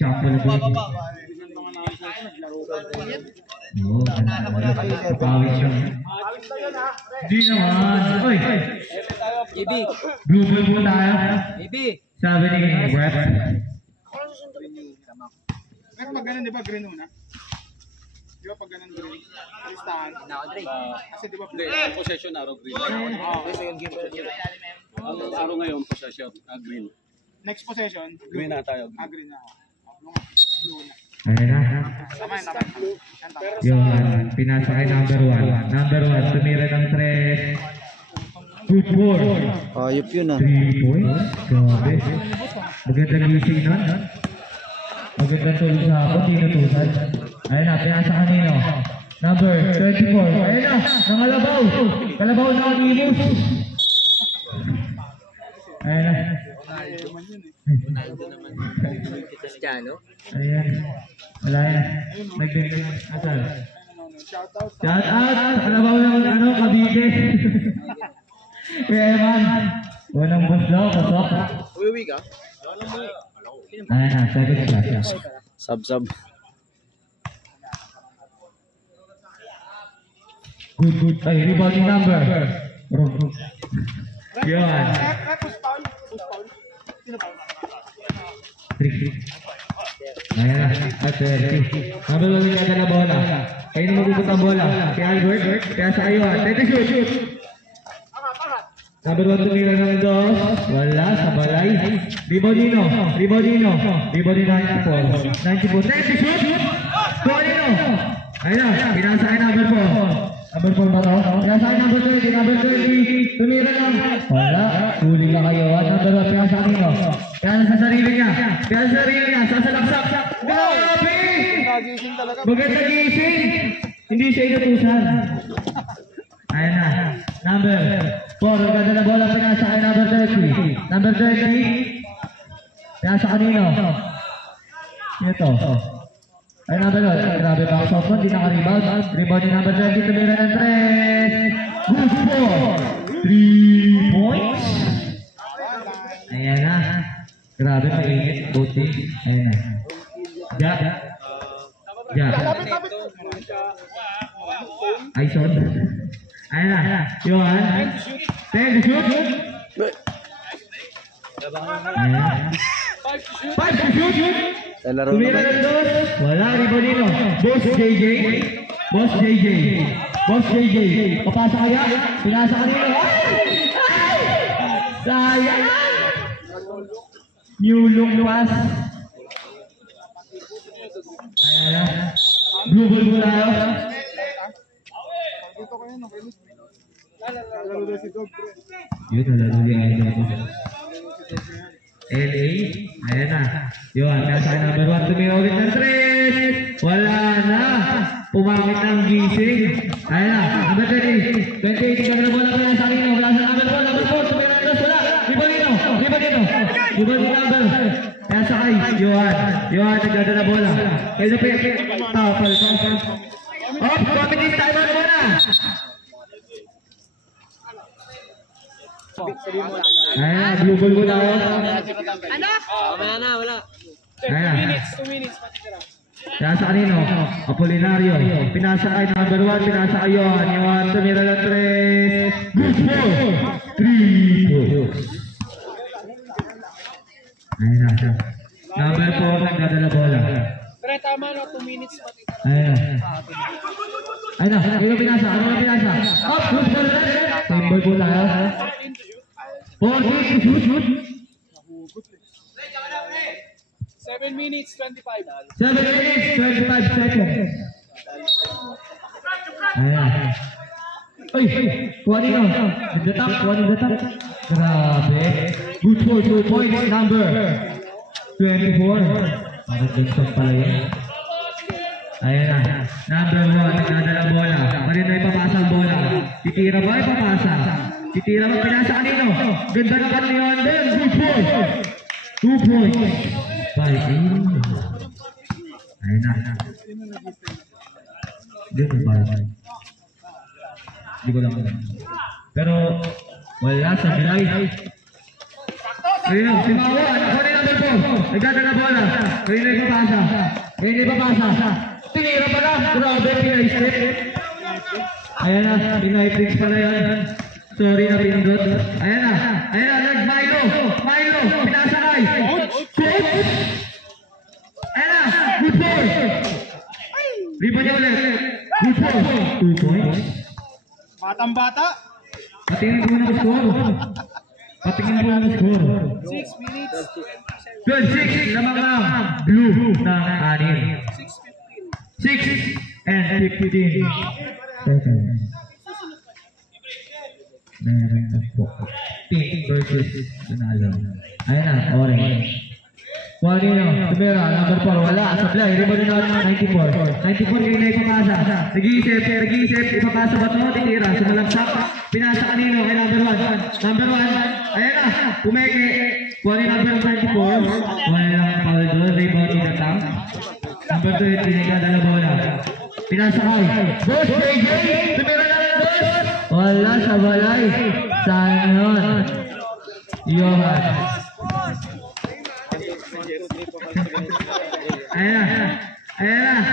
Champo na po. Oo, pawis siya. Hindi naman. Uy! Blue ball po tayo. Sabi ni Brett. Pero pag ganun, di ba, green una? Di ba pag ganun green? Listahan. Kasi di ba Possession araw green. Ang araw ngayon, possession green. next possession? Green na tayo. Green na. Blue na. Ayun na. Tama yun, tama yun. Yun, pinasa kay number 1. Number 1, tumira ng 3. Good ball. Ayop yun 3 points. Grabe. Magandang gising nun. Magandang tulog sa hapon, di natusan. Ayun na, pinasa kanino. Number 24. Ayun na, nangalabaw. Kalabaw na ang imus. Ayun na. Ayan. Wala yan. Nagdagdag. Asal? Shout out. Shout out! Kalabaw ng Cavite. Kuya Eman. Unang boss daw, pasok. Uwi ka? Ayan na, second class. Sub. Good. Ay, rebounding number. Yan. Push foul. Sino foul? 3. Ayan na, at 30. Number 1 yung kada na bola. Kayo na magugot ang bola. Kay Albert, kaya sa iyo. 30 shoot. Number 1 tumira ng dos. Wala, sa balay. Ribodino. 94. 30 shoot. Kuanino. Ayun na, pinasa kay number 4. Number 4 ba to? Pinasa kay number 20. Number 20. Tumira lang. Wala, huli lang kayo. Number 1, pinasa kay nino. Pinasa sa sarili niya. Sasalaksak. Grabe! Nagising talaga. Maganda gising. Hindi siya inutusan. Ayan na. Number 4. Maganda na bola. Pinasa kay number 30. Number 30. Pinasa kanino? Sino to? Ay, number 1. Grabe ba ako sa di naka-rebound. Rebound ni number 30. Tumira ng 3. Good ball. 3 points. Ayan na. Grabe mainit. Buti. Ayan na. Ja. Ay, son. Ayan na. Yun. 10 to shoot. Ayan. 5 to shoot. Tumira ng dos. Wala, Ribonino. Boss JJ. Papasa kaya. Pinasa kanino. Ay! Sayang. Nyulong luwas. Ayan na. Blue ball mo tayo. Dito ko yun, okay. Lalaro daw si Dog. Yun, lalaro niya. LA. Ayan na. Yun, nasa number 1. Tumira ulit ng 3. Wala na. Pumangit ang gising. Ayan na. Number 20. 28. Ikaw na bola pa na sa akin. Wala sa number 1. Number 4. Tumira ng 2. Wala. Ribonino. Ribonino number. Kaya sakay. Yohan. Nagdada na bola. Kaya na pick. Tapal. Off. Communist time na bola. Ayan, blue ball mo tayo. Ano? Mamaya na, wala. Ayan. 2 minutes, matitira. Pinasa kanino? Apolinario. Pinasa kay number 1. Pinasa kay Yohan. Tumira ng 3. Good ball. 3 points. Ayan na. Number 4. Nagdadala bola. Pero tama na, 2 minutes, matitira. Ayan. Ayan na. Ano pinasa? Up. Good ball. Same ball po tayo. 40 to shoot. 7 minutes, 25. 7 minutes, 25 seconds. Ayan. Ay, kuha nyo. Kuha nyo. Grabe. Good for 2 points, number 24. Parang gusto pala yun. Ayan na. Number 1, nagdadala bola. Marino ipapasa ang bola. Titira ba? Ipapasa. Titira ba? Pinasa kanino? Ganda na kan ni Anden. Good ball. 2 points. 5. Ayan na. Hindi ko ba? Hindi ko lang alam. Pero wala sa Bilay. Ayun, si Mawan. Ako na yung number 4. Nagdadala bola. Ayun na ipapasa. Ayun na ipapasa. Tinira pala. Grabe, pinay-step. Ayan na, pinay-fix pala yan. Sorry na pinindot. Ayan na, Milo. Milo, pinasakay. Coach. Ayan na, good ball. Riba niya ulit. Good ball. 2 points. Batang bata. Patingin po ng score. Patingin po ng score. 6 minutes. 12-6 lamang lang. Blue ng 6. 6 and 15 seconds. Meron na po. Pink versus Sunalo. Ayan na, orange. Juanino, Tumera, number 4, wala. Supply, rebound na 94. 94 kayo na ipapasa. Nag-iisip, ipapasa ba ito? Titira, sumalagsak. Pinasa kanino kay number 1. Number 1, ayan na, pumeke. Juanino, number 24. Walang foul doon, rebound in the tank. Number 20, nagdadala bola. Pinasa kay. Boss, JJ, Tumera na lang, boss. Wala sa balay. Sayang yun. Johan. Ayan na.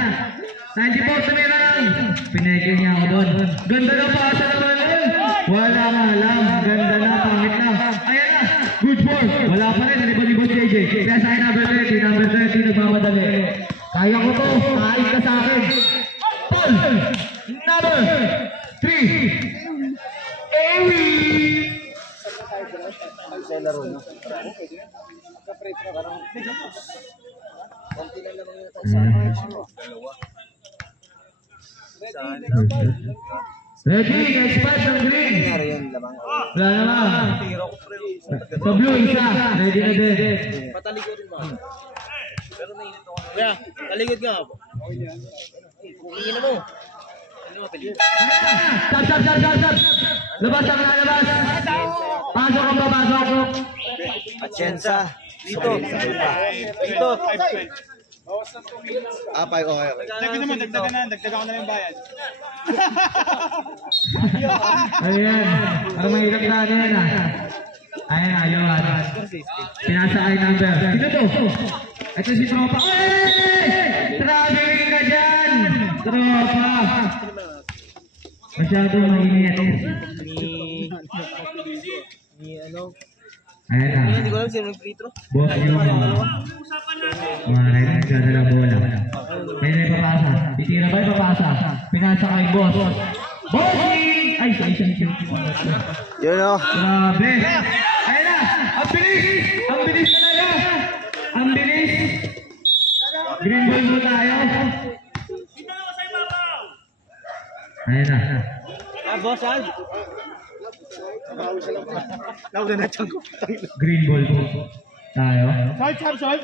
94, tumira lang. Pineke niya ako doon. Ganda na pasa naman yun. Wala nga lang. Ganda na, pangit na. Ayan na. Good ball. Wala pa rin. Nalibot-libot JJ. Kaya sa akin number 30. Number 30, nagmamadali. Kaya ko to. Kahit ka sa akin. Ball. Number 3. Ewi. Ready, next pass ng green. Wala naman. Sa blue, isa. Ready na din. Patalikod ba? Pero nainit ako. Kaya, talikod nga ako. Iinom mo. Ano mo pili? Stop. Labas ang lalabas. Pasok ang papasok. Atienza. Dito. Dito. Bawas ng 2 minutes. Okay. Dagdagan naman, dagdagan ko na lang yung bayad. Ayan. Parang mahirap na ano yan ah. Ayan, ayaw. Pinasa kay number. Sino to? Ito si Tropa. Traveling ka dyan! Tropa! Masyadong mainit. Ayan na. Hindi ko alam sino yung free throw. Boss Yuma. Maray, nagdadala bola. May ipapasa. Itira ba ipapasa? Pinasa kay boss. Bossing! Ay, isa. Yun o. Grabe. Ayan na. Ang bilis. Ang bilis talaga. Ang bilis. Green ball mo tayo. Ayan na. Boss, Al. Green ball po tayo. Sol.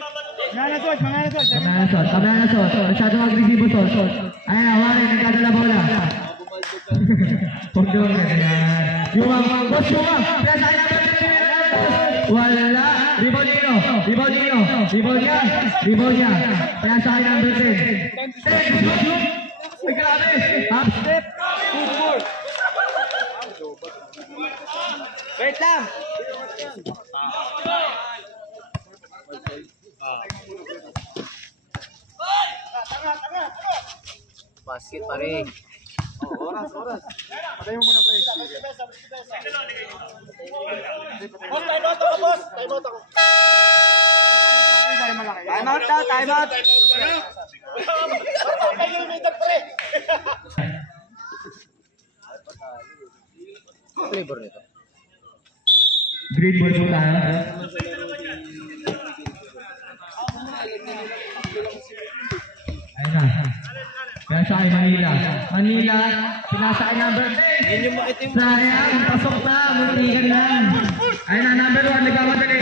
Mga Kamana Sol. Masyadong agresibo Sol. Ayan na, Warren, nagkadala bola. Huwag doon na yan. Boss Yuma. Pinasa kay number 3. Wala. Rebound niya. Pinasa kay number 10. Ay, grabe. Half step. Wait lang. Basket pare. Oras. Patay mo muna pre. Boss, time out ako, boss. Time out ako. Time out daw, time out. Flavor nito. Green ball po tayo. Ayun na. Pinasa kay Manila. Pinasa kay number 10. Sayang, pasok na. Muntikan lang. Ayun na, number 1. Nagmamadali.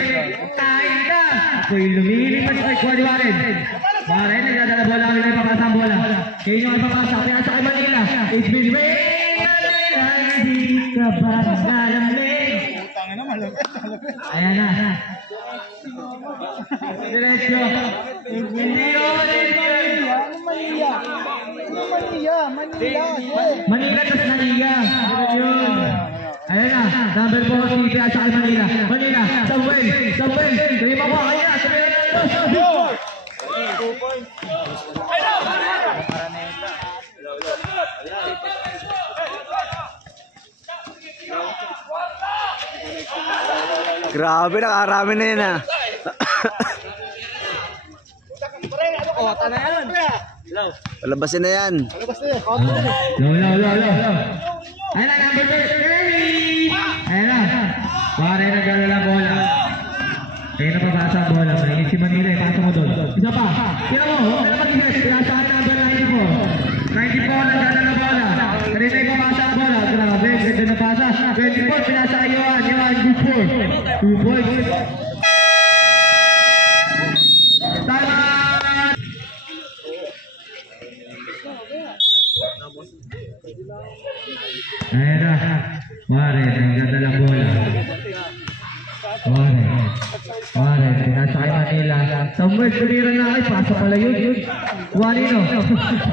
Kain ka. Ako'y lumilipat kay Kuwadi Warren. Warren, nagdadala bola. Kami na ipapasa ang bola. Kayo nyo ang ipapasa. Pinasa kay Manila. It's been waiting. Hindi ka ba malamig? Tangin na malapit. Ayan na. Diretso. Hindi yun. Manila. Manila tas Naiya. Yun. Ayan na. Number 40, pinasa kay Manila. Manila, Samuel. Tumira mo, kaya na. Tumira na. 2 points. Grabe, nakarami na yun ah. Palabasin na yan. Low. Ayan na, number 30. Ayan na. Pare na gano'n lang bola. Kaya na pabasa ang bola. Mainit si Manila, ipasa mo doon. Isa pa. Tira mo, huwag na mag-isip. Pinasa ang number 94. 94 na gano'n na bola. Kanina yung pabasa ang bola. Grabe, ganda na pasa. 24, pinasa kay Yohan. Yohan, good for. 2 points. Tama! Ayan na. Pare, ang ganda lang bola. Pare, pinasa kay Manila. Samuel, tumira na kay, pasok pala yun. Juanino.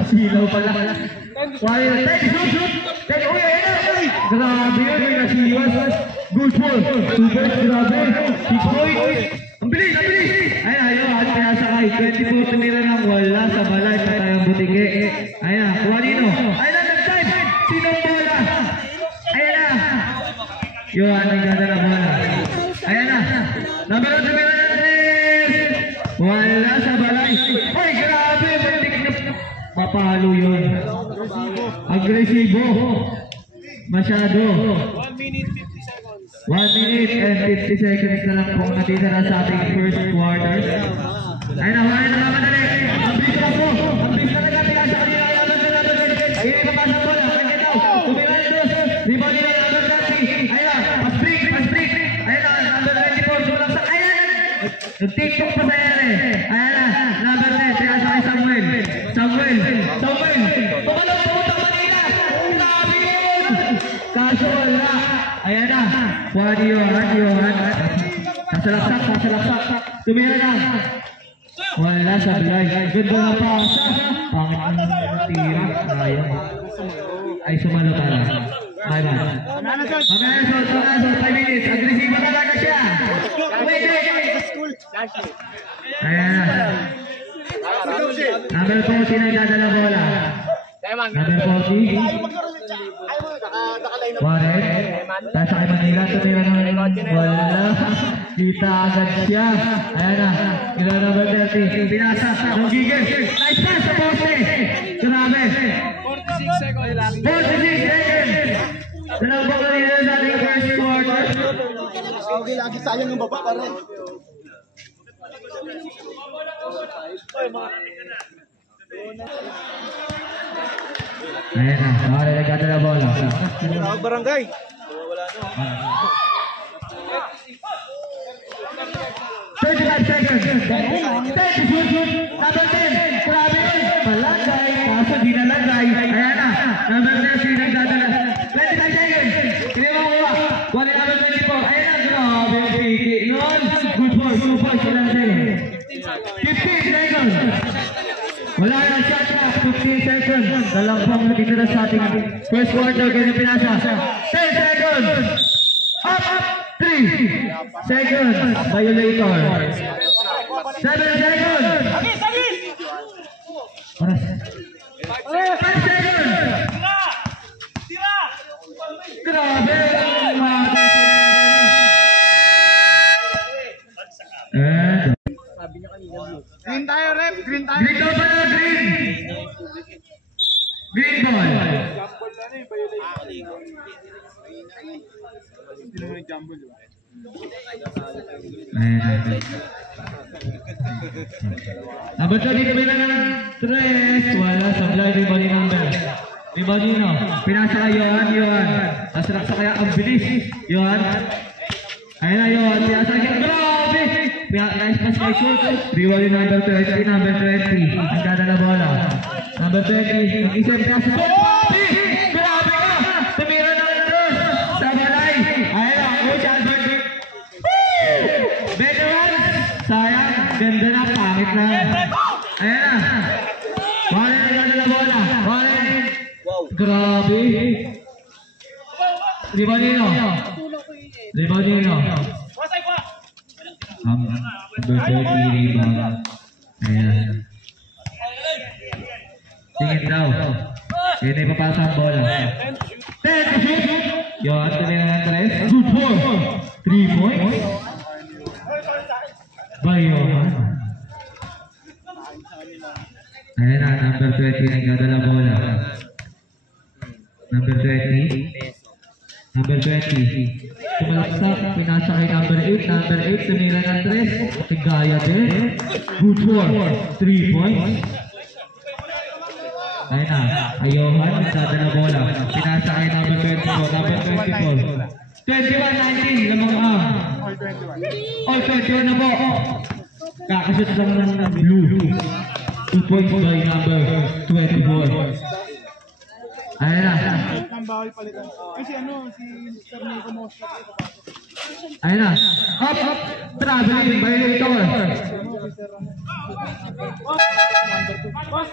Silaw pala. Juanino, shoot! Uy, ayan na! Grabe yun, may nasiwas. Good for. 2 points, grabe. 6 points. Ang bilis! Ayun, pinasa kay 24, tumira na. Wala sa balay, patay ang butike. Ayan na, Juanino. Ayan na, nag-time! Sino ang bola? Ayan na! Yun, ang ganda na bola. Ayan na! Number 1, tumira na rin! Wala sa balay. Ay, grabe! Mapalo yun. Agresibo. Masyado. 1 minute 50 seconds. 1 minute and 50 seconds na lang pong natitira sa ating first quarter. Ayun na, madali. Ang bilis na po. Ang bilis na nagkapila sa kanila. Ayun na, kapasa po na. Ayun na, tumira na dos. Rebound nila na number 30. Ayun na, pas-break. Ayun na, number 24. Sulang sa, ayun na. Nag-tiktok pa sa ere. Ayun na, number 10. Pinasa kay Samuel. Tumalong po sa Manila. Grabe yun. Kaso wala. Ayan na. Yohan. Kasalaksak. Tumira na. Wala sa bilay. Ganda na pasa. Pangit ang tira. Ay, sumalo pala. Ay, man. Mamayasot. 5 minutes. Agresibo talaga siya. Wait. Ayan na. Number 40 na dadala bola. Number 40. Warren. Tasa kay Manila. Tumira naman. Wala. Kita agad siya. Ayan na. Gila number 30. Pinasa. Ng gigil. Nice pass sa poste. Grabe. 46 seconds. 46 seconds. Dalawang ball kanina sa ating first quarter. Okay, lagi sayang yung baba pa rin. Ayan na. Warren nagkadala bola. Tawag barangay. Wala no. 35 seconds. 30 shoot. Number 10. Grabe yun. Malagay. Kaso di nalagay. Ayan na. Number 10 nagdadala. 25 seconds. Hindi mo kuha. Wala number 24. Ayan na. Grabe yung piki. Noon. Good for. 2 points. Ilan sa'yo? 15 seconds. Wala na shot na. 15 seconds. Dalampang natitira sa ating first quarter. Kaya pinasa. 10 seconds. Up. 3 seconds. Violator. 7 seconds. 5 seconds. Grabe. Green tayo, rep. Green tayo. Green ball pala, green. Green ball. Hindi naman nag-jumble, di ba? Number 30 kami na ng 3. Wala sa blind rebound ni number. Rebound nino. Pinasa ka Yohan. Nasarap sa kaya ang bilis. Yohan. Ayun na Yohan. Pinasa ka. Grabe. Nice pass kay shoot. Rebound ni number 20. Number 20. Ang dadala bola. Number 20. Mag-isip pinasa. Grabe ka. Tumira ng dos. Sa balay. Ayun na. Coach Albert. Veteran. Sayang. Ganda na. Pangit na. Ayan na. Warren na ganda na bola. Warren. Grabe. Di ba nino? Rebound nyo. Number 30 rebound. Ayan. Tingin daw. Yun ay papasa ang bola. 10 shoot. Yun, kanina ng 3. Good for 3 points. Bayohan. Ayan na, number 20 na nagdadala bola. Number 20. Number 20. Tumalaksak, pinasa kay number 8. Number 8, tumira ng 3. Tigaya din. Good for 3 points. Ayun na, Ayohan, nagdadala bola. Pinasa kay number 24. Number 24. 21-19, lamang ang. All 21 na po. Kakashoot lang ng blue. 2 points by number 24. Ayun na. Ang bawal palitan. Kasi si Sir Nico Mosca. Ayun na. Up, up. Traveling by Victor.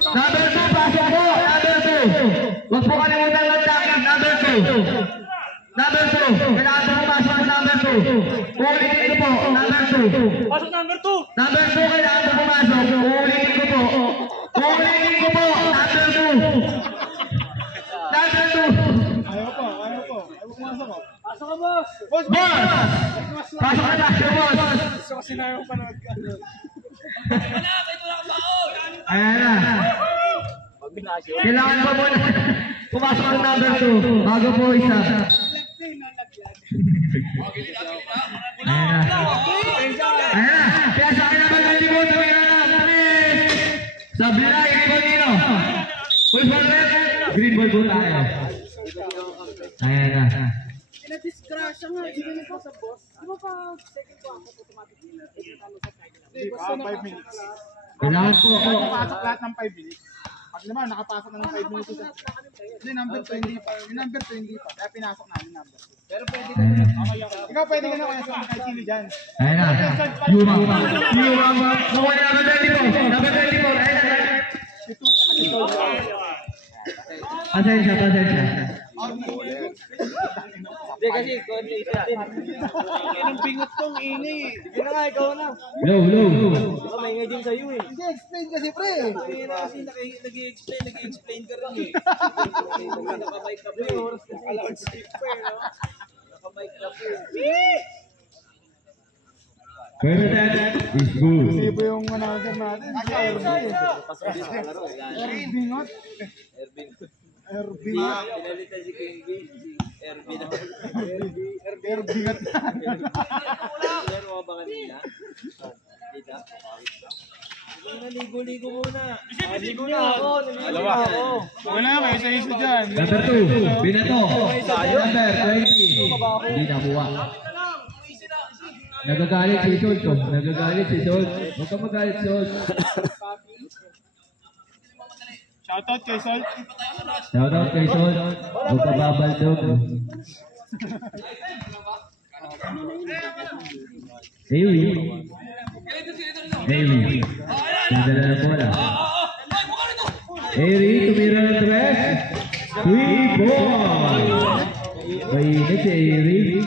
Number 2, pasok po. Number 2. Huwag po kalimutan ng takin. Number 2. Number 2. Kailangan po pumasok ng number 2. Uulitin ko po. Number 2. Pasok number 2. Number 2, kailangan po pumasok. Uulitin ko po. Uulitin ko po. Number 2. Number 2. Ayaw po. Ayaw pumasok ko. Pasok ka, boss. Boss! Pasok ka na, boss. Gusto ko sinayang panood ka. Ayan na. Kailangan pa muna pumasok ng number 2 bago po isa. Ayan na. Ayan na. Kaya sa akin naman hindi mo tumira na. Sa Bilay, green ball nino. Push ball red. Green ball po tayo. Ayan na. Pinadisgrasya nga, hindi na po sa boss. Di ba pa second ko ako automatic nila? 5 minutes. Kailangan po ako. Nakapasok lahat ng 5 minutes. Pag naman, nakapasok na ng 5 minutes. Hindi, number 20 pa. Yung number 20 pa. Kaya pinasok namin number. Pero pwede ka na. Ikaw pwede ka na kaya sa mga chili dyan. Ayan na. Yuma. Nakuha niya number 24. Number 24. Ayan na. Pasensya. Hindi kasi, coordinator din. Ang bingot tong ingay. Sige na nga, ikaw na. Low. Baka may ingay din sa'yo eh. Hindi, explain kasi pre. Hindi na kasi nag-i-explain ka rin eh. Naka-mic ka pa eh. Naka-loudspeaker pa eh, no? Naka-mic ka pa eh. Pero that is good. Hindi po yung announcer natin. Bingot. Ervin. Pinalitan si King B. Ervin. Bingot. Laro ka ba kanina? Dito? Naligo-ligo muna. Naligo na ako. Wala kayo sa isa dyan. Number 2, Binato. Number 20. Hindi nakuha. Nagagalit si Sol ko. Huwag ka magalit, Sol. Shoutout kay Sol. Shoutout kay Sol. Huwag ka babaldog. Ayoy. Nadala na bola. Ayoy, tumira ng 3. 3 ball. Mainit si Ayoy.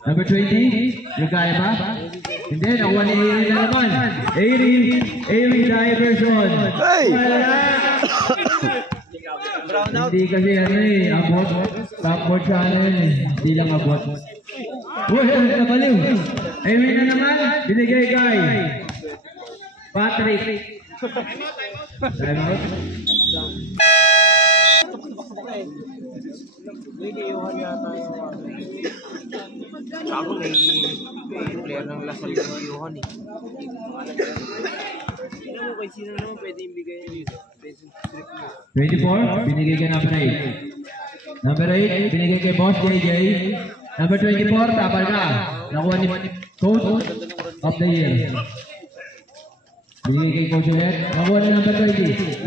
Number 20, nagkaya ba? Hindi, nakuha ni Ayoy na naman. Ayoy diversion. Hey! Hindi kasi abot. Topboard siya hindi lang abot. Uy, nabaliw. Ayoy na naman, binigay kay Patrick. Time out. Nagiyuhan yata yung ako may player ng Lasal na nagiyuhan eh. Sino mo kay sino naman pwede ibigay dito? 24, binigay kay number 8. Number 8, binigay kay Boss JJ. Number 24, tapal ka. Nakuha ni Coach of the Year. Binigay kay Coach ulit. Nakuha ni number 20.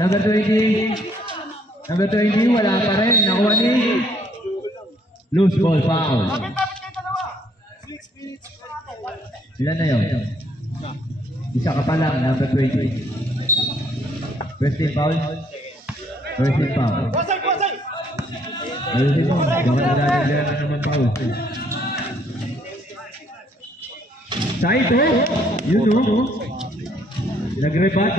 Number 20, wala pa rin. Nakuha ni loose ball foul. Ilan na yun? Isa ka pa lang, number 20. First team foul. First hit foul. First hit foul. Baka nagdadagdagan na naman foul. Saito, yun no? Nag-rebat.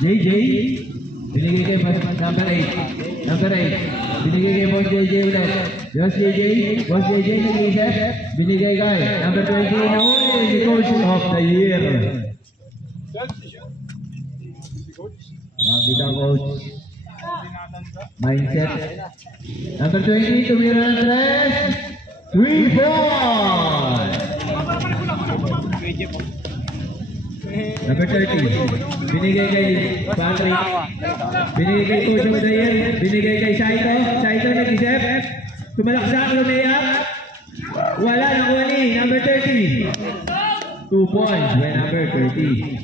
JJ, binigay kay number 8. Number 8, binigay kay Boss JJ ulit. Boss JJ nag-isip, binigay kay number 20 na uli, the coach of the year. Sabi ng coach. Mindset. Number 20, tumira ng 3. 3-4. Number 30, binigay kay Patrick, binigay kay Coach of the Year, binigay kay Saito. Saito nag-isip, tumalaksak, lumiyak, wala na kuha number 30. 2 points by number 30.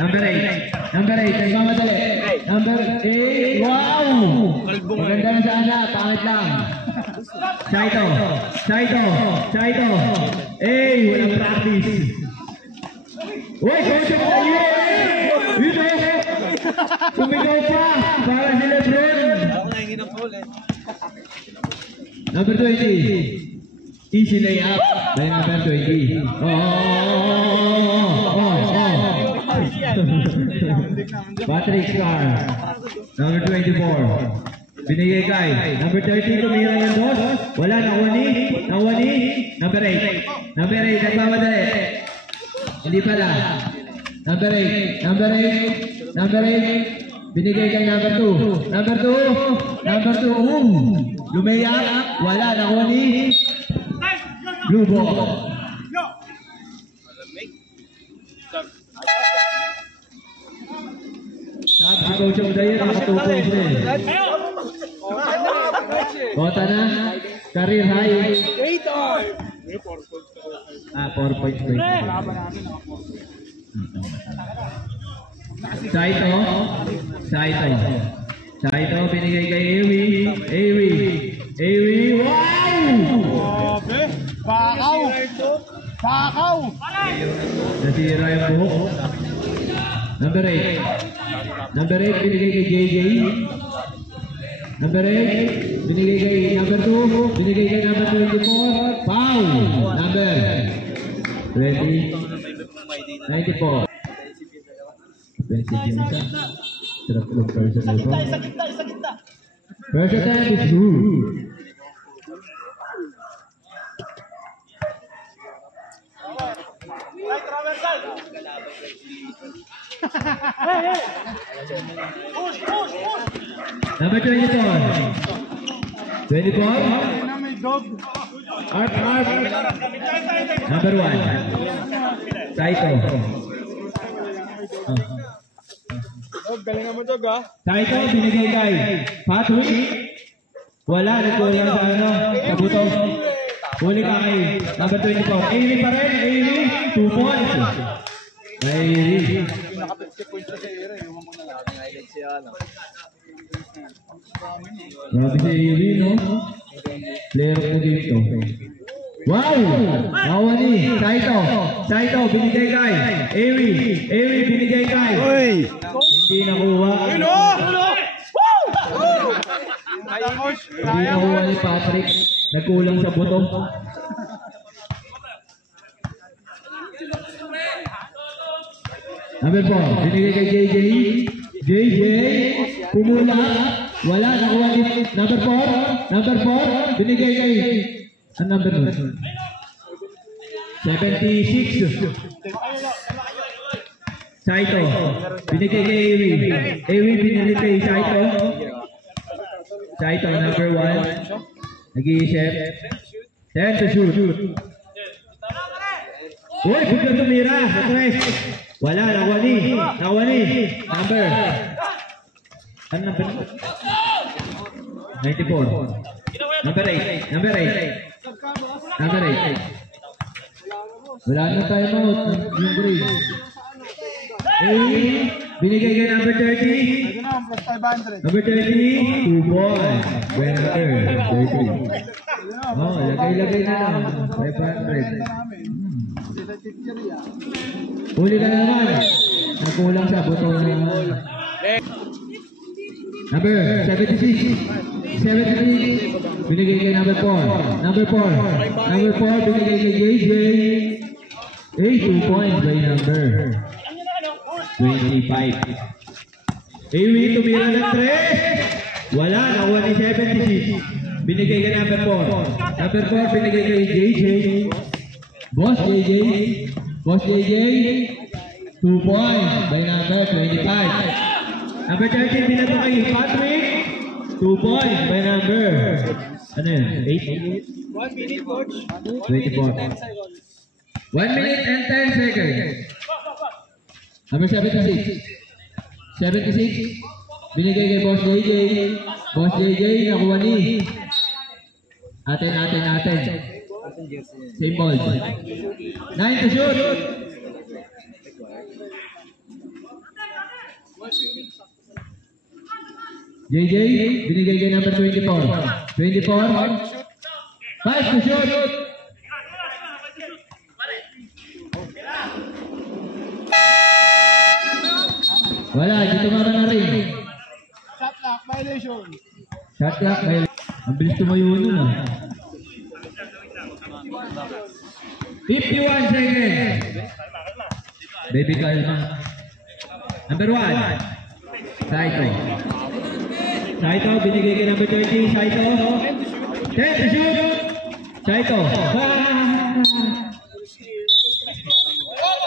Number 8, nagmamadali. Number 8, wow! Maganda na sana, pangit lang. Saito. Walang practice. Uy, Coach of the Year! Yun o! Sumigaw pa! Para si Lebron! Ako nangingin ng foul eh. Number 20. Easy layup by number 20. Patrick Scar. Number 24. Binigay kay number 30, tumira yung boss. Wala, nakuha ni. Number 8. Nagmamadali. Hindi pala. Number 8. Binigay kay number 2. Number 2. Lumayak. Wala. Nakuha ni Blue Ball. Sabi si Coach of the Year, nakatukoy siya. Kota na. Career high. 4 points break. Saito, binigay kay Awi. Wow! Bakaw! Nasira yung buhok. Number 8, binigay kay JJ. Number 8, binigay kay number 2, binigay kay number 24. Foul! Number 20, 94. Offensive yun siya. Sarap ng personal po. First attempt is good. Number 24. Arp. Number 1. Saito. Galingan mo dog ah. Saito, binigay kay Patrick. Wala, nagkulang sa sa buto. Huli ka kay number 24. Ailey pa rin, 2 points. Ailey. Grabe si Ailey, no? Player of the game to. Wow! Nawa ni Saito, binigay kay Ailey, binigay kay. Hindi nakuha. Hindi nakuha ni Patrick. Nagkulang sa buto. Number 4, binigay kay JJ, kumula, wala, nakuha ni number 4, binigay kay, ang number 76. Saito, binigay kay Awi, binigay kay Saito, number 1, nag-iisip, 10 to shoot. Uy, biglang tumira sa 3. Wala, nakuha ni. Number. Ano number? 94. Number 8. Wala na tayo out. Yung grade. Binigay kay number 30. Plus 500. Number 30. 2 points. Winner. 33. Oh, lagay na lang. 500. Pizzeria. Huli ka na naman. Nagkulang sa buto na. Number 76. 76. Binigay kay number 4. Number 4. Number 4 binigay kay JJ. 2 points by number 25. Iwi tumira ng 3. Wala, nakuha ni 76. Binigay kay number 4. Number 4 binigay kay JJ. Boss JJ. Boss JJ. 2 points by number 25. Number 13 binato kay Patrick. 2 points by number. Ano yun? 8? 1 minute, coach. 24. 1 minute and 10 seconds. Number 76. 76. Binigay kay Boss JJ. Boss JJ nakuha ni. Atin. Same ball. 9 to shoot. JJ, binigay kay number 24. 24. 5 to shoot. Wala, dito tumama na rin. Shot clock violation. Shot clock, may... Ang bilis tumayo nun ah. 51 seconds. Baby kalma. Number 1. Saito. Saito, binigay kay number 30. Saito. 10 to shoot. Saito.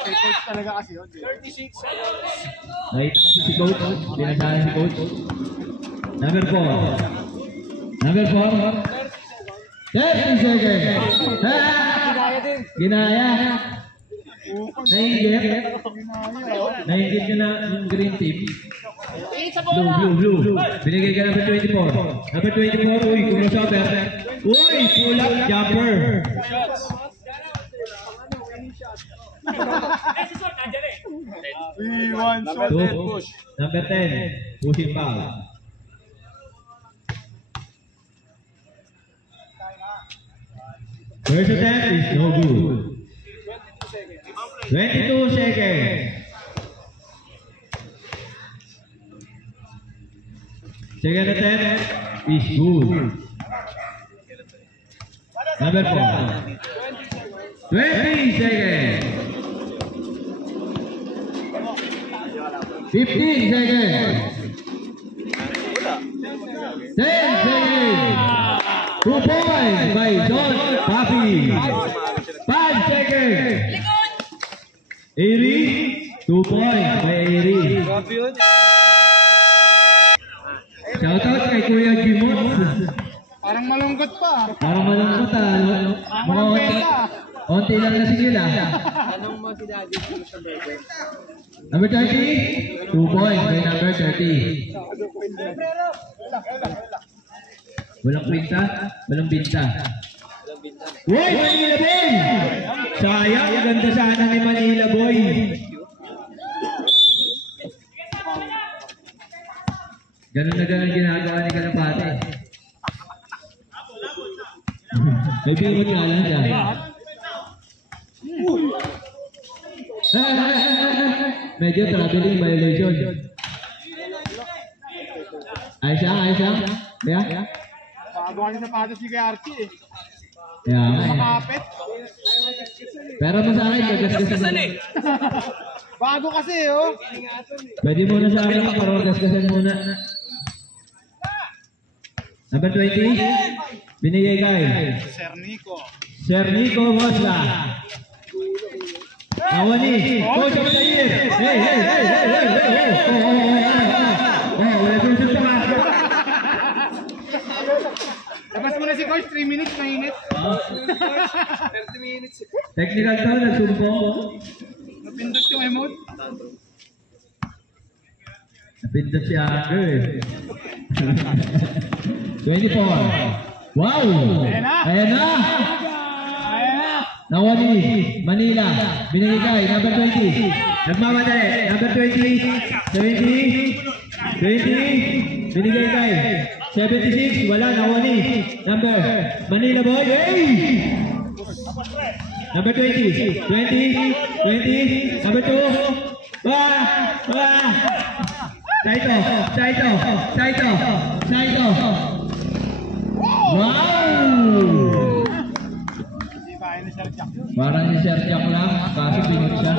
Okay, coach talaga kasi yun. 36. Nakita kasi si coach. Pinasahan si coach. Number 4. Number 4. 30 seconds. Ginaya. Nainggit. Nainggit nyo na yung green team. Blue. Binigay ka number 24. Number 24. Uy, crossover. Uy, pull up jumper. One shot. Number 10. Pushing foul. First attempt is no good. 22 seconds. Second attempt is good. Number 4. 20 seconds. 15 seconds. 10 seconds. 2 points by John Papi. 5 seconds. Eri. 2 points by Eri. Shoutout kay Kuya Gimot. Parang malungkot pa. Parang malungkot ah. Mga onti lang na sila. Anong mo si Daddy sa bebe? Number 30. 2 points by number 30. Walang pinta, walang binta. Uy, Manila Boy! Sayang, ganda sana ni Manila Boy. Ganun na ganun ginagawa ni Kalapate. May pingot nga lang siya. Medyo traveling violation. Ayos siya? Yeah? Bago kasi sapatos si kay Archie eh. Yeah. Makapit. Pero masakit, gagasgasan. Bago kasi oh. Pwede muna sa akin, pero gagasgasan muna. Number 20, binigay kay Sir Nico Mosla. Awani, Coach of the Year. Hey. Wala kong sunta ka. Labas mo na si Coach, 3 minutes, mainit. 30 minutes. Technical to, nagsumpong. Napindot yung emote. Napindot si Anger eh. 24. Wow! Ayan na! Nawani, Manila, binigay kay number 20. Nagmamadali, number 20, 70, 20, binigay kay 76, wala, Nawani. Number, Manila Boy, hey! Number 20. 20. 20. Number 2. Saito. Saito. Saito. Saito. Wow! Hindi ba ni Sir Jack? Parang ni Sir Jack lang. Kasi pinag siya.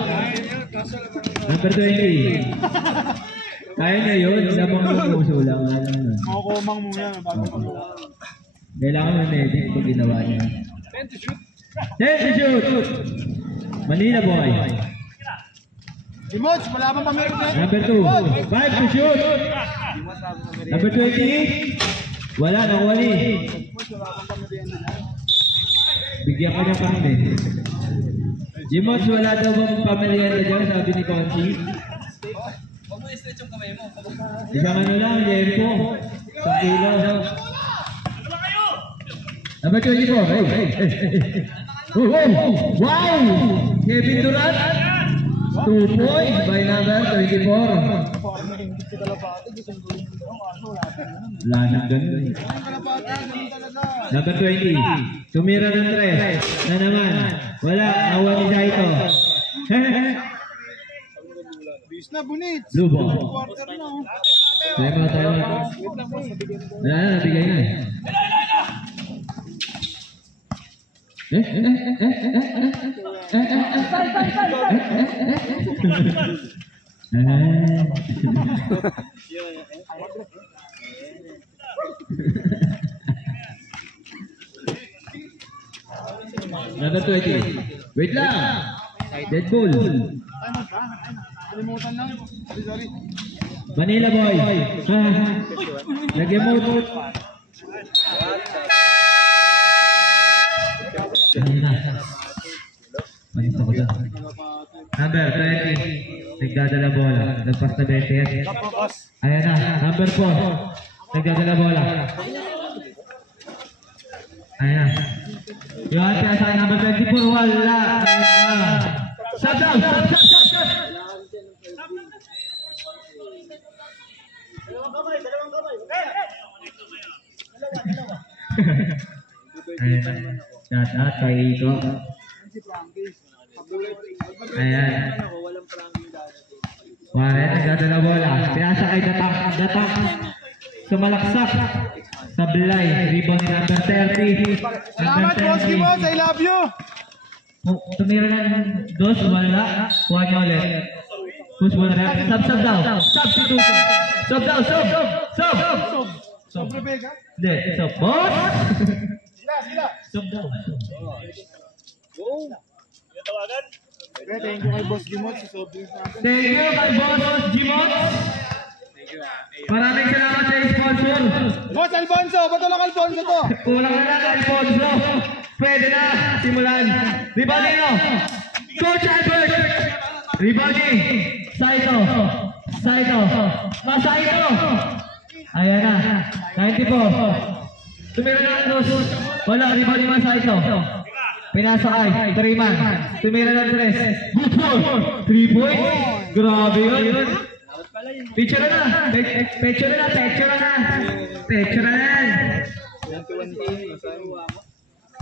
Number 20. Kaya na yun. Lamang yung puso lang. Makukumang muna bago ko. Kailangan ng edit pag ginawa niya. 10 to shoot! Manila boy. Timoch, wala bang pamero na? Number 2. 5 to shoot! Number 20. Wala, nakuwali. Timoch, wala bang pamero na? Bigyan ka niya kami. Jimots, wala daw bang pamilya dyan, sabi ni Conchi. Huwag mo i-stretch yung kamay mo. Isang ano lang, Lempo. Isang kilo. Number 24. Hey. Oh, wow! Kevin Durant. 2 points by number 24. Wala nang ganun. Number 20. Tumira ng 3. Na naman. Wala. Awa ni Saito. Bis na, bunit. Blue ball. Quarter na. Tayo. Wala na, nabigay na. Number 20. Wait lang. Deadpool. Kalimutan lang. Sorry. Manila boy. Nag-emote. Number 20. Nagdadala bola. Nagpas na 20. Ayan na. Number 4. Nagdadala bola. Ayan na. Yung ating sa number 24. Wala. Shut down. Ayan. Shout out kay Iko. Ayan. Warren, nagdadala bola. Pinasa kay Datak. Sumalaksak. Sablay. Rebound ni number 30. Salamat, Boss Kimos. I love you. Tumira ng dos. Wala. Kuha niyo ulit. Push bola na. Sub daw. Substitution. Sub daw. Sub. Sobre Vega. Hindi. Sub. Boss. Sila. Sub daw. Okay, thank you kay Boss Kimos. Sobrang natin. Thank you kay Boss Jimot. Maraming salamat sa sponsor. Boss Alfonso, ba't walang Alfonso to? Kulang na lang Alfonso. Pwede na. Simulan. Ribadino. Coach Albert. Ribadi. Saito. Masaito. Ayan na. 94. Tumira na ang dos. Wala. Ribadi Masaito. Pinasakay. 3 man. Tumira ng 3. Good ball. 3 points. Grabe yun. Picture na.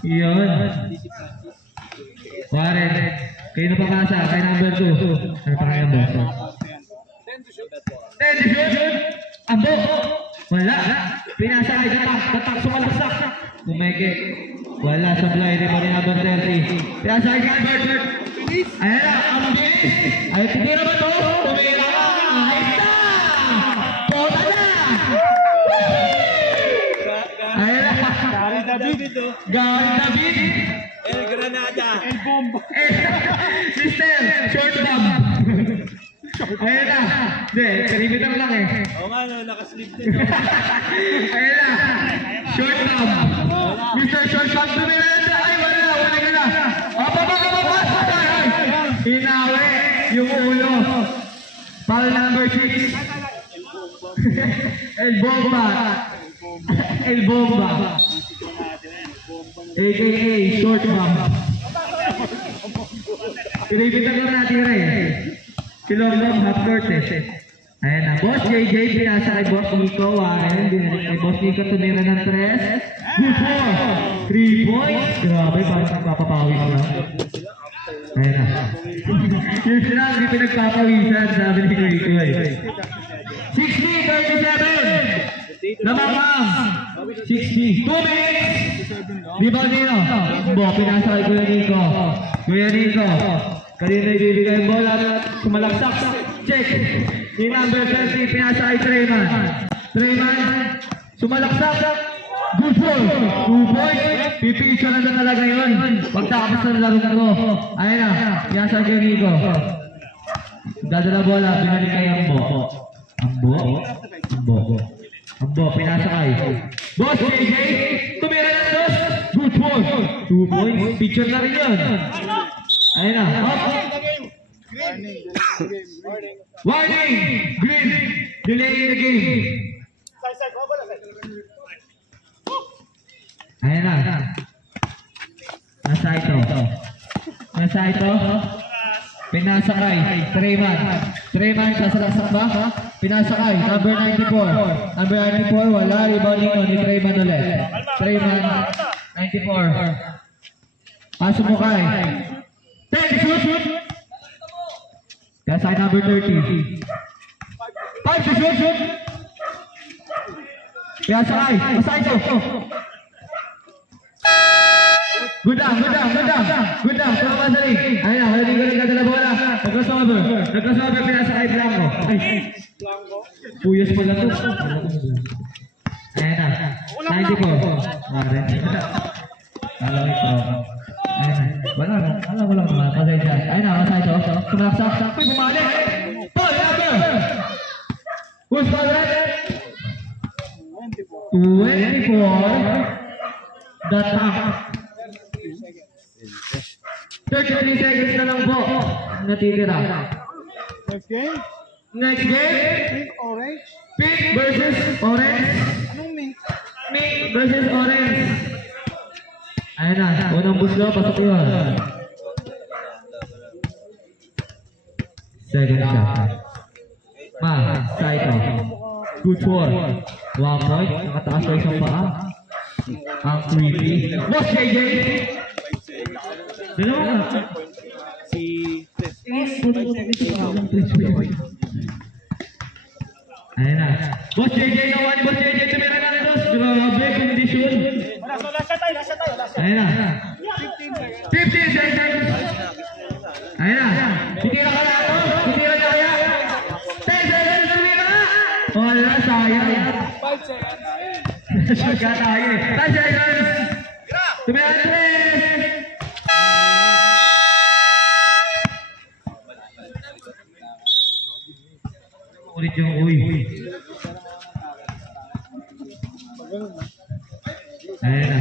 Yun. Warren. Kayo na pakasa. Kay number 2. Ano pa kayo boss? 10 to shoot. Abo. Wala. Pinasa kay Datak. Sumalaksak. Umeke. Wala. Sablay. Di ba ni number 30. Pinasa kay Albert. Ayan na. Ay, tumira ba ito? Tumira. Ayos na. Pota na. Ayan na. Gary David. El Granada. El Bomba. Sister, short bomb. Ayan na. Hindi, perimeter lang eh. Oo nga, nakaslip din. Ayan na. Short bomb. Mr. Short bomb, tumira na. Ay, wala ka na. Hinawi yung ulo. Foul number 6. El Bomba. AKA short bomb. Pinipita ka natin rin. Silong half court eh. Ayan na. Boss JJ, pinasa kay Boss Nico. Ayan, binalik kay Boss Nico. Tumira ng 3. Good ball. 3 points. Grabe, parang mapapawi ka lang. Ayan na. Yung sila, hindi pinagpapawisan, sabi ni Kuya eh. 60-37! Namamang! 60. 2 minutes! Di ba Nino? Bo, pinasa kay Kuya Nico. Kuya Nico. Kanina ibibigay yung bola at sumalaksak. Check! Ni number 30, pinasa kay Treyman. Treyman, sumalaksak. Good ball! 2 points. Pipicture na talaga yun. Pagtapos ng laro ko. Ayun na, pinasa kay Nico. Dadala bola, binalik kay Ambo. Ambo, pinasa kay. Boss JJ, tumira ng dos. Good ball. 2 points. Picture na rin yun. Ayun na. Warning! Green! Delay in the game. Ayun na. Nasa ito. Pinasa kay Treyman, sasalaksak ba? Pinasa kay number 94. Number 94, wala. Rebounding ni Treyman ulit. Treyman, 94. Paso mo kay. 10, shoot! Pinasa kay number 30. 5 to shoot! Pinasa kay. Masa ito. Good down. Tulong masali. Ayun na, wala din ko rin kadala bola. Nagkasover, pinasa kay Blanco. Ay, puyos po lang ito. Ayun na, 94. Alam ito. Ayun na, wala mga pasensya. Ayun na, masa ito. Sumalaksak. Uy, bumalik. Paul, number. Who's Paul, right? 24. The top. 30 seconds na lang po natitira. Next game. Orange. Pink versus orange. Anong mink? Pink versus orange. Ayun na, unang buslo, pasok yun. Second shot. Saito. Good for 1 point. Nakataas ko isang paa. Ang creepy. Boss JJ! Dalawa ka. Ayan na. Boss JJ naman. Boss JJ tumira na na dos. Grabe kondisyon. Ayan na. 15 seconds. Ayan na. Titira ka na ito. Titira na kaya. 10 seconds. Tumira na. Wala, sayang. 5 seconds. Shoot ka tayo eh. 10 seconds. Tumira na 3. Ulit yung uy. Ayan na.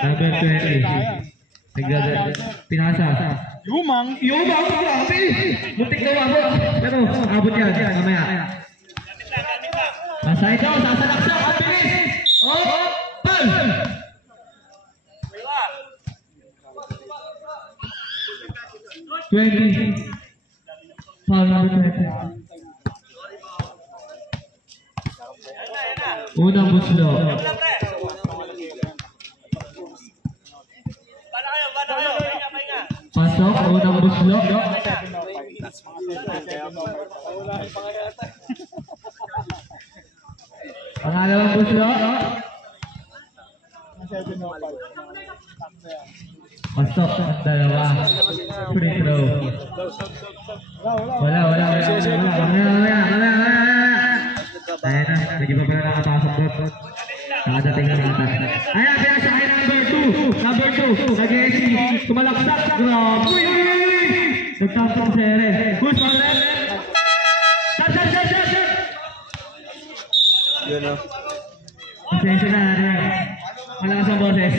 Number 20. Pinasa. Yumang. Grabe. Muntik na wabo. Pero abot yan. Mamaya. Masa ito. Sasalaksak. Ang bilis. Pal. Foul number 20. Unang buslo. Pasok, unang buslo. Pangalawang buslo. Pasok ang dalawa. Free throw. Wala. Ayan na, lagi pa pala nakapasok bot. Nakadating na nata. Ayan, pinasa kay number 2. Number 2. Nag-ESI. Tumalaksak. Grabe. Uy! Nagtampong sere. Who's on left? Shot! Yun o. Pasensya na natin. Malakas ang boses.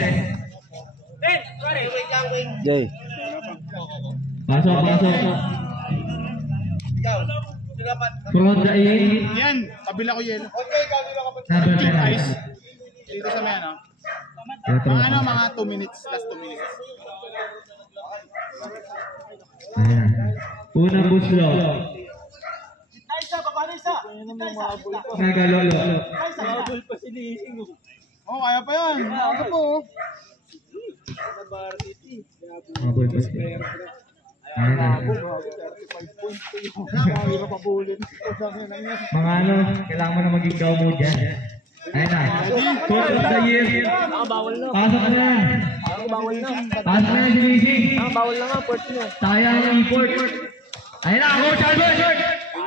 Jay. Pasok. From the A. Yan, kabila ko yelo. Number 10. Ice. Dito sa may ano. Mga 2 minutes, last 2 minutes. Ayan. Unang buslo. Nagalolo. Oh, kaya pa yan. Ako po. Mga boy, boy. Ayun na. Mga ano, kailangan mo na maging gaw mo dyan. Ayun na. Coach of the year. Pasok na yan. Pasok na yan si Lizzie. Bawal na nga, port nyo. Sayang ang import. Ayun na, Coach Albert.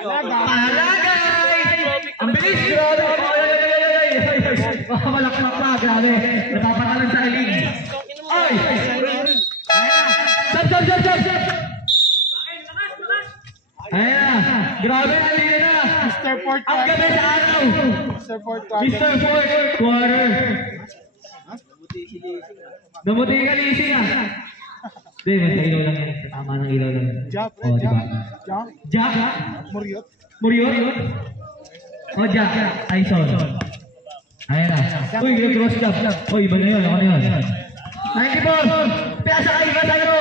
Palagay! Ang bilis! Malakmak pa, grabe. Napapatalan sa ilig. Ay! Stop! Ayun na, grabe na liga na. Mr. Fort Ang gabi sa araw. Mr. Fort Mr. Fort Quarter. Namuti ka Lizzie na. Hindi, nasa ilaw lang yan. Tama ng ilaw lang. Jack, Oh, diba? Jack, Jack? Muriot. Muriot? Oh, Jack. Tyson. Ayun na. Uy, cross jab. Uy, iba na yun. Ako na yun. 94. Piyasa kayo. Piyasa kayo.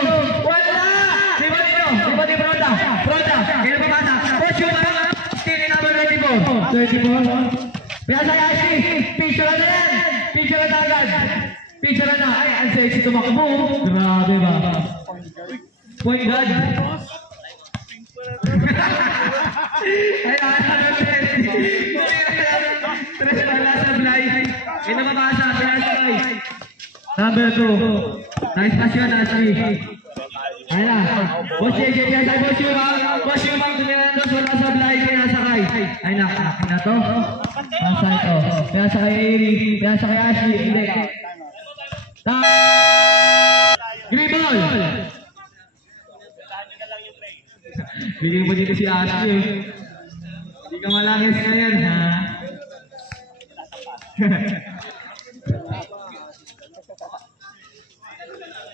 Wala! Diba nino? Diba ni Pronda? Pronda. Kaya pamasa. Coach yung mga. Tini number 24. Piyasa kayo, Ashley. Picture na yan. Picture na agad. Picture na. Ay, ang sexy tumakbo. Grabe ba? Point guard. Ay, tres na nasa blind. Ay, nakabasa. Number 2. Nice pass yun, Ashley. Ayun na. Boss JJ, boss yung mang tumira doon. Wala sa blind, kaya sakay. Ayun na, akin na to. Nasa ito. Kaya sakay Eri. Kaya sakay Ashley. Hindi. Green ball. Bigay mo dito si Ashley. Hindi ka malangis ngayon, ha?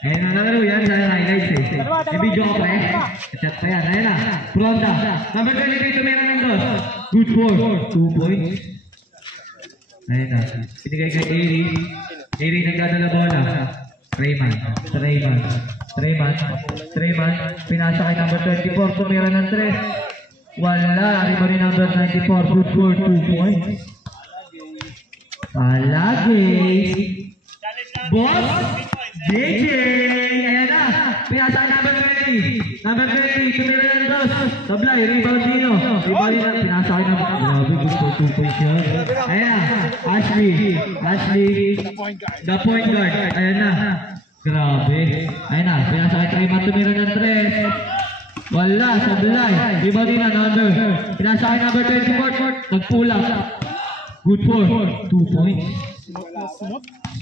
Ayun na laro yan sa highlights eh. May video ko pa eh. Chat pa yan. Ayun na. Pronda. Number 23, tumira ng dos. Good for 2 points. Ayun na. Pinigay kay Eri. Eri nagdadala bola. Trayman. Pinasa kay number 24. Tumira ng 3. Wala. Arriba rin number 94. Good for 2 points. Palagi. Boss JJ. Ayan na. Pinasa kay number 20. Number 20. Tumira ng dos. Tablay. Rebound dino. Rebound dino. Pinasa kay number. Grabe. Good for 2 points yun. Ayan na. Ashley. The point guard. Ayan na. Grabe. Ayun na. Pinasa kay Trayman. Tumira ng 3. Wala. Sablay. Rebound dino. Number. Pinasa kay number 24. Nagpula. Good for 2 points.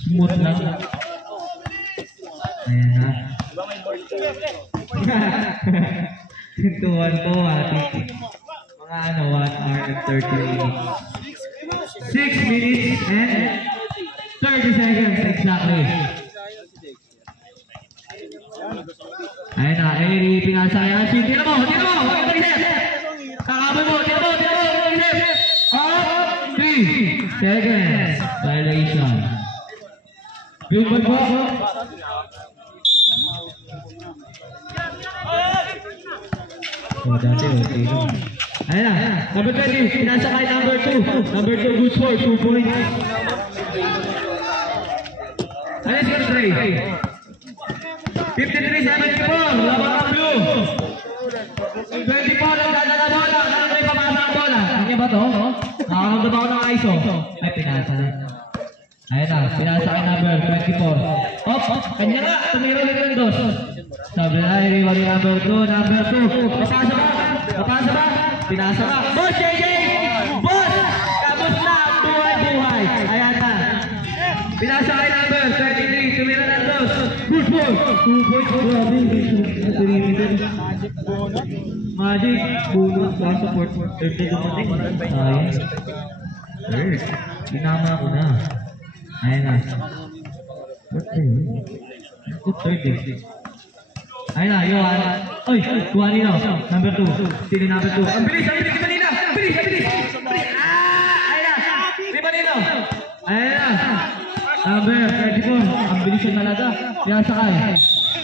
Smooth lang. Ayan na. Tuwan-tuwa. Mga ano, 1 hour and 30 minutes. 6 minutes and 30 seconds exactly. Ayun na, Eri, pinasa kay Ashley. Tira mo! Kakabay mo! Tira mo! Up! 3 seconds. Violation. Good po. Dati okay. Ayun na. Number 20. Pinasa kay number 2. Number 2 good for 2 points. Ayun si Trey. 53-74. Labang ang blue. 24 ang dadala bola. Ano may pamasa ang bola? Kanya ba to? Nakakamdam ako ng ISO. Ay, pinasa lang. Ayun na. Pinasa kay number 24. Op. Kanya nga. Tumira ulit ng dos. Sabi na, i-reward number 2. Number 2. Papasa ba? Pinasa ba? Boss JJ! Boss! Kamusta? Buhay! Ayan na. Pinasa kay number 33. Tumira ng dos. Good for 2 points. Grabe. Magic. Bonus. Last support. Third na dumating. Ayun. Third. Pinama ko na. Ayan na. What the hell? Third eh. Ayun na, Yohan. Oy, kuha nino. Number 2. Sino number 2? Ang bilis Manila! Bilis! Ayun na! Si Manila! Ayun na! Number 34. Ang bilis yun talaga. Kaya sakay.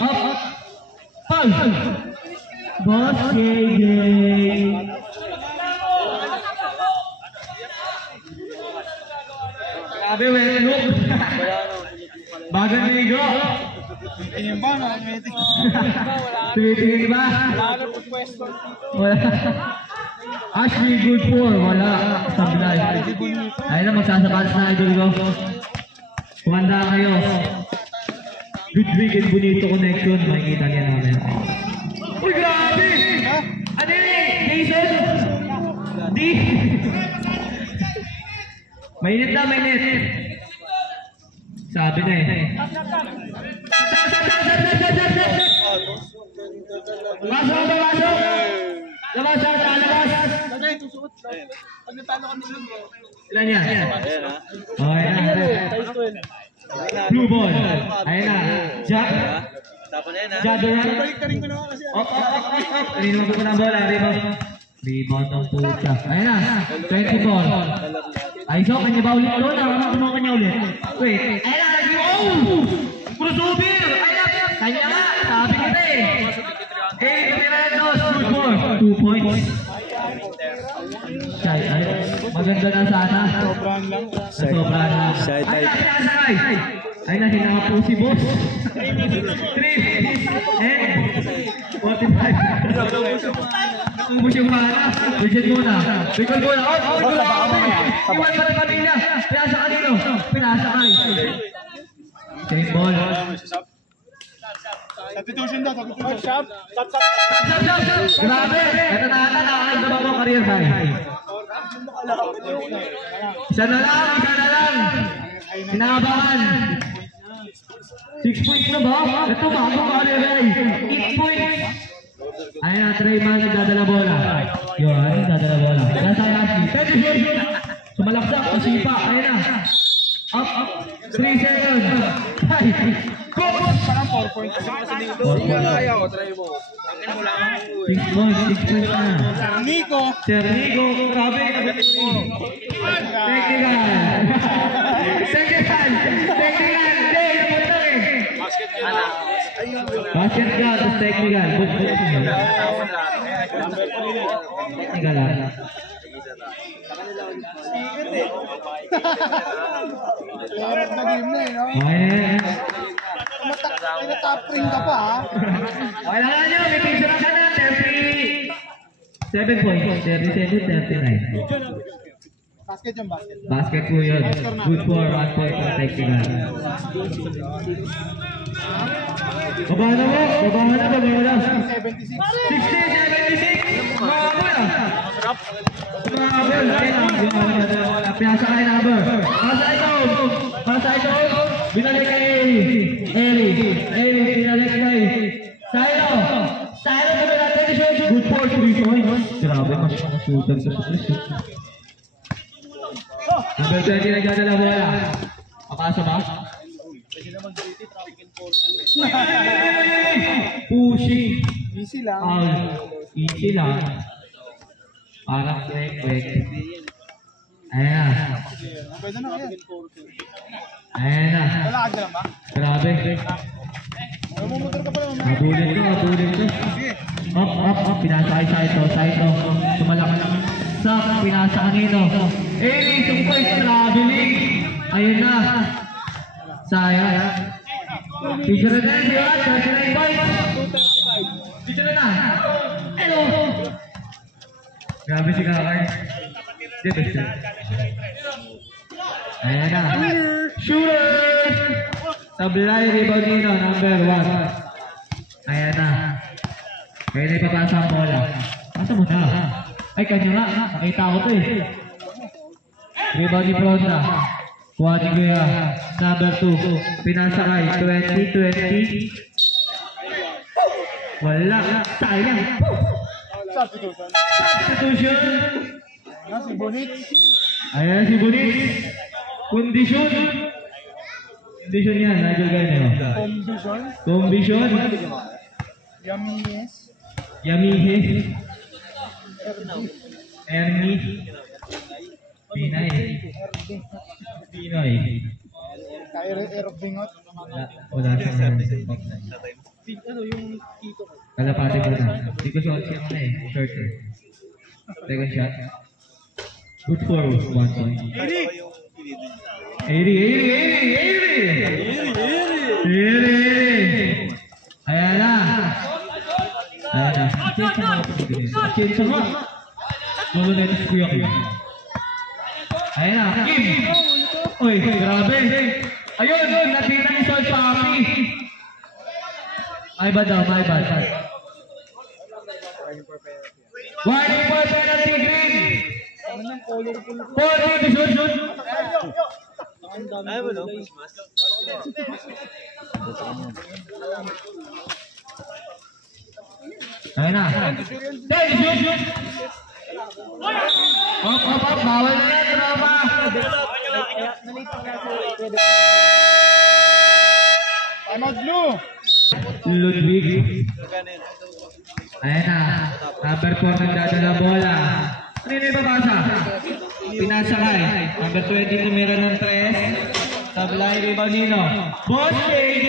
Up! Paul! Boss JJ! Grabe, well look! Bagong ligo. Tingin ba, mga meeting? Tumitingin ba? Lalo po pwesto dito. Wala. Ashley good for. Wala. Sablay. Ayun na, magsasabatas na idol ko. Kumanda kayo. Good weekend bonito connection. Makikita niya namin. Uy, grabe! Ano yun eh? Jason? Di? Mainit na, mainit. Sabi na eh. Pasok ba, pasok? Labas, labas. Tagay, tusuot. Pag natalo kami dun, bro. Ilan yan? Okay na. Blue ball. Ayun na. Jack. Jadoran. Balik ka rin ko naman kasi. Rebound ko ng bola. Rebound ng puta. Ayun na. 20 ball. Ay, so, kanya ba ulit doon? Nakama mo kanya ulit. Wait. Ayun na. Oh! Crossover! Ayun na. Kanya nga. Sabi kita eh. Okay, Tiranos. Good ball. 2 points. Ay, maganda na sana. Sobrang lang. Sobrang na. Ay, nasakay. Ay, nahinanga po si boss. 3 and 45. Ubus yung mana. Bridget muna. Bigol muna. Oh, bigol ako. Iwan pa rin pamilya. Pinasa kanino? Pinasakay. Change ball. Substitution daw, substitution. Shop. Grabe. Ito na ata. Nakakagaba mo career high. Isa na lang. Kinakabahan. 6 points na ba? Ito bago career high. 8 points. Ayun na, Trayman nagdadala bola. Yun, nagdadala bola. Nasa Ashley. Pwede siya. Sumalaksak, pasipa. Ayun na. Up. 3 seconds. 5. Go! Parang 4 points. 6 points na. Nico. Sernigo, grabe. Technical. Basket ka, tapos technical. Technical lang. Lahat na game na eh, no? Okay. Top ring ka pa, ha? Okay lang nyo, may picture ka na. 37 points. 37-39. Basket yung basket. Basket po yun. Good for 1 point for technical. Baba na mo. 76. 60-76. Mahabol ah. Mahabol. Pinasa kay number. Pasa ito. Binalik kay Eri. Binalik kay Silo. Silo naman natin. Good for 3 points. Grabe mas shooter sa position. Number 20 nagdadala bola. Pakasa ba? Pushing. Easy lang. Easy lang. Parang quick. Ayan na. Pwede na kaya. Ayan na. Lalakad ka lang ba? Grabe. Mamumotor ka pala mamaya. Nabulin ko. Up. Pinasa kay Saito. Sumalak. Sak, pinasa kanino. Tungkol traveling. Ayun na. Sayang. Picture na di ba? 39 points. Picture na. Hello. Grabe si Kakay. Di ba siya? Ayan na. Shooter! Tablay rebound nino, number 1. Ayan na. Kaya na ipapasa ang bola. Pasa mo na. Ay, kanya nga. Nakita ko to eh. Rebound ni Fronda. Kuha ni Kuya. Number 2. Pinasakay. 20-20. Wala. Sayang. Substitution. Ayan, si Bonit. Ayan si Bonit. Kondisyon. Kondisyon yan. Nigel Gaino. Condition. Kondisyon. Yamies. Yamihe. Ernie. Pinay. Pinoy. Bingot. Wala siyang Ano yung tito ko? kalapati ko na. Hindi ko suot siya mga eh. Shirt eh. Second shot. Good for 1 point. 80! Iri! Ayan na. Ayan na. Change nga. Lolo na ito si Kuya Kim. Ayan na. Kim! Uy, grabe. Ayun, nakita ni Sol Papi. My bad daw, my bad. Warning for penalty green. 40 to shoot. Ayaw mo, no? Ayan na. Hey, shoot. Op, bawal na yan, tropa. Timeout blue. Ludwig. Ayan na. Number 4 nagdadala bola. Ano yung ibabasa? Pinasakay. Number 20 tumira ng 3. Sablay rebound Nino. Boss KJ.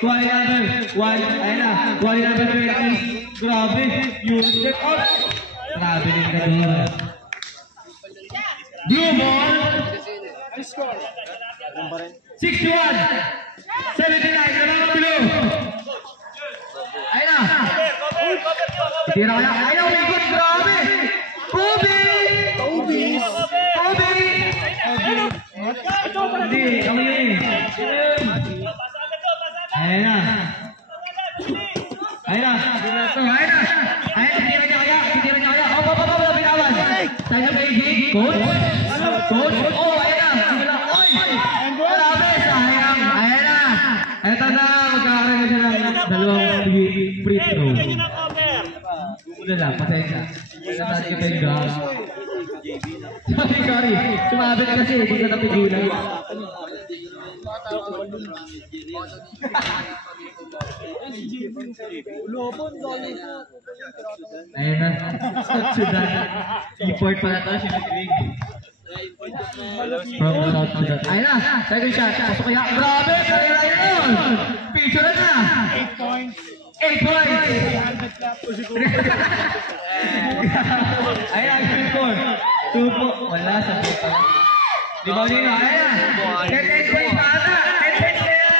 Quali number 1. Ayan na. Quali number 20. Grabe. Yung step up. Grabe din ka doon. Blue ball. 61. 79. Nalang blue. Ayan na. Tira ka na. Ayan na. Umikot. Grabe. Kobe. Hindi. Kami yun. Ayan na. Tira niya kaya. Oh, binawan. Tayo kay Gig. Coach. Oh, ayan na. Grabe. Sayang. Ayan na. Ito na. Magkakaroon na siya ng dalawang free throw. Una lang. Pasensya. Nasaan ka kayo gas? Sorry. Sumabit kasi. Hindi ko napigulan. Ayan na. Sudan. Import pala ito si Ludwig. From South Sudan. Ayan na. Second shot. Pasok kaya. Grabe. Karera yun. Picture na. 8 points. 8 points. Ayan na. 2 po. Wala sa puta. Di ba nino? Ayan na. 10 points na ata. 10 points na yan.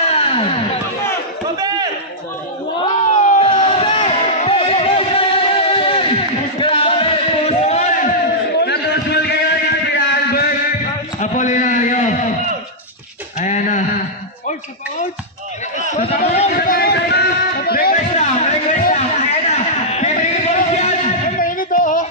Apolinario. Ayan na. Sa Request lang. Ayan na. Bibigyan mo yan. Ay, mainit oh.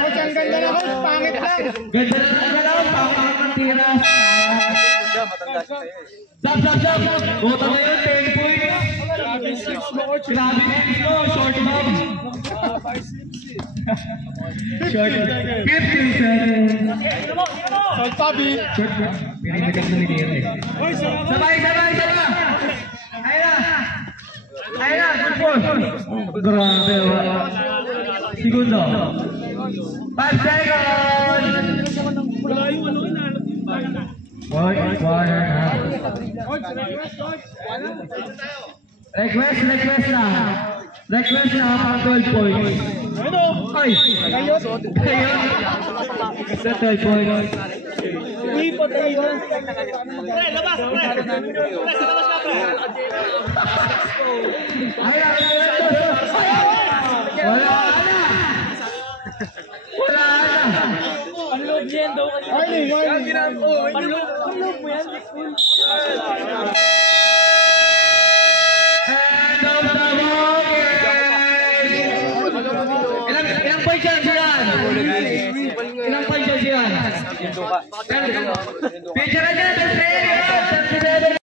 Coach, ang ganda na coach, pangit lang. Ganda na lang, pangit ng tira. Zap. Bota na yun, 10 points. Grabe 6 mo, short bomb. Short 15 seconds. Sol Papi. Short bomb. Pinimitik na minira eh. Sabay. Ayan na, good ball. Grabe. Segundo. 5 seconds. Quarter half. Request na pang 12 points. Ay! Kayo? Sa 12 points. Wala na! Ilang points yan siya? Picture